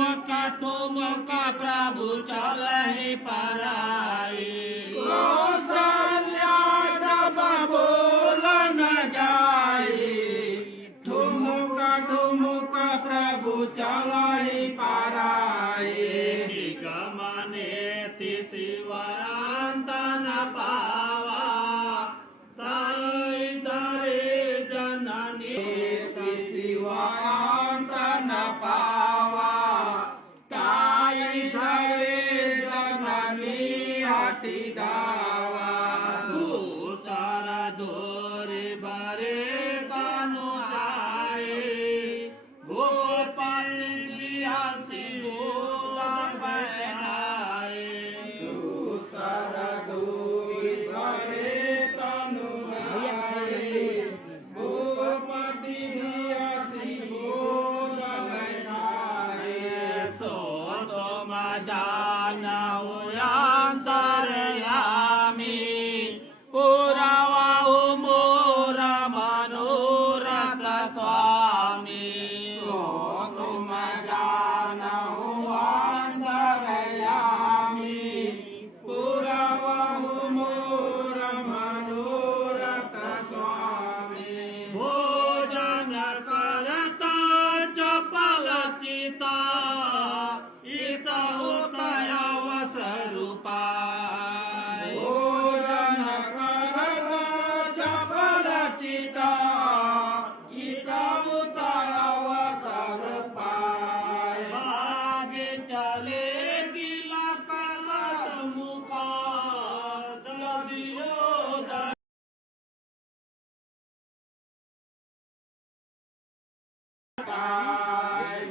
ठुमका प्रभु चलहि पराई। कौशल्या जब बोल न जाई, ठुमका ठुमका प्रभु चलहि पराई। गमनेति शिवान्त न पावा, ताई धरे जननी शिवान्त न पावा, ताई धरे जननी हठी दावा। दूसर दोरी बरे तनु आए, भूपति बिहासी बोध बैठाए। दूसर दूरी भरे तनु गाए, भूपति बिहासी बोध बैठाए। सो तुम जानहु अंतर्यामी, पुरावहु मोर मनोरथ स्वामी। सो तुम जानहु अंतर्यामी, पुरावहु मोर मनोरथ स्वामी। भोजन करता चपल चिता, इत उतय अवसर पाए। भोजन करत चपल चिता, इतउता अवसर पाए। आगे चले गिला कलत मुखा, ददियो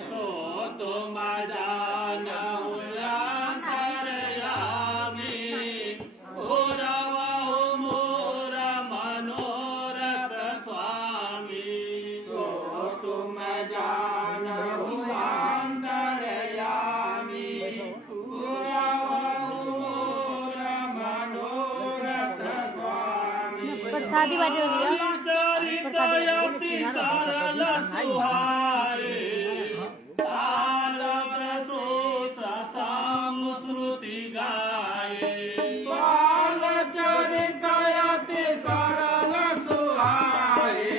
सो तुम जानहु अंतर्यामी, पुरवहु मोर मनोरथ स्वामी। सो तुम जानहु अंतर्यामी, पुरवहु मोर मनोरथ स्वामी। प्रसादी बाजी हो गई है। चरित अति सरल सुहाए, तारक सोस सामु श्रुति गाए। बाल चरित अति सरल सुहाए,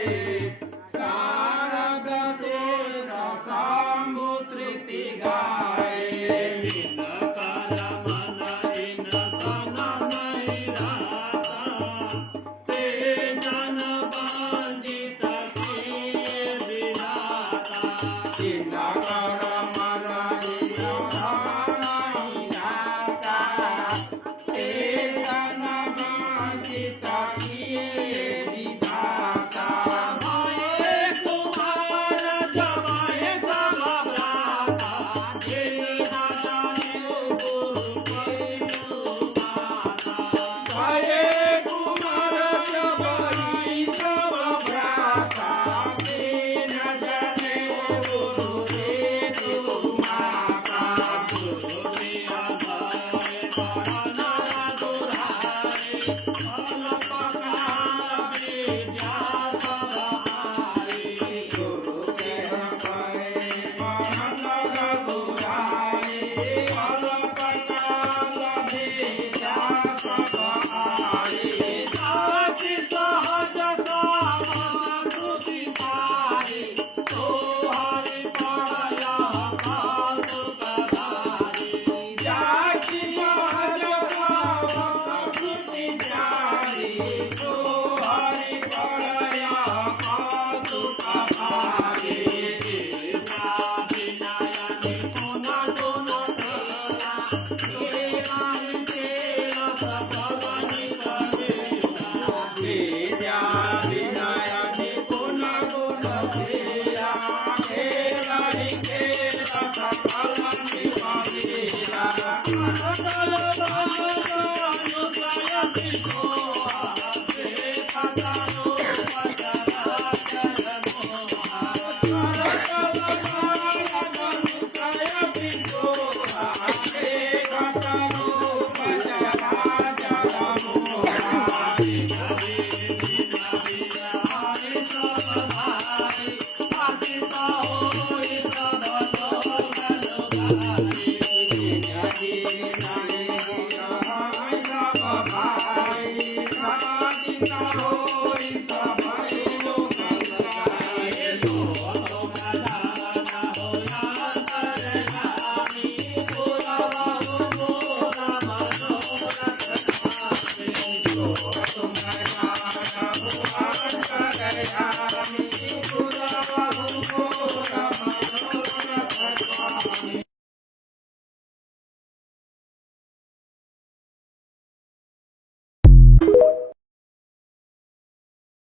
शारद शेष शंभु श्रुति गाए। कर मन इन सन नहीं राता, ते जन वंजित किए विधाता। दिनकर मन नहीं जाता, ते जन वंचित किए विधाता। आए कुमार जमाए सब भ्राता, जिनका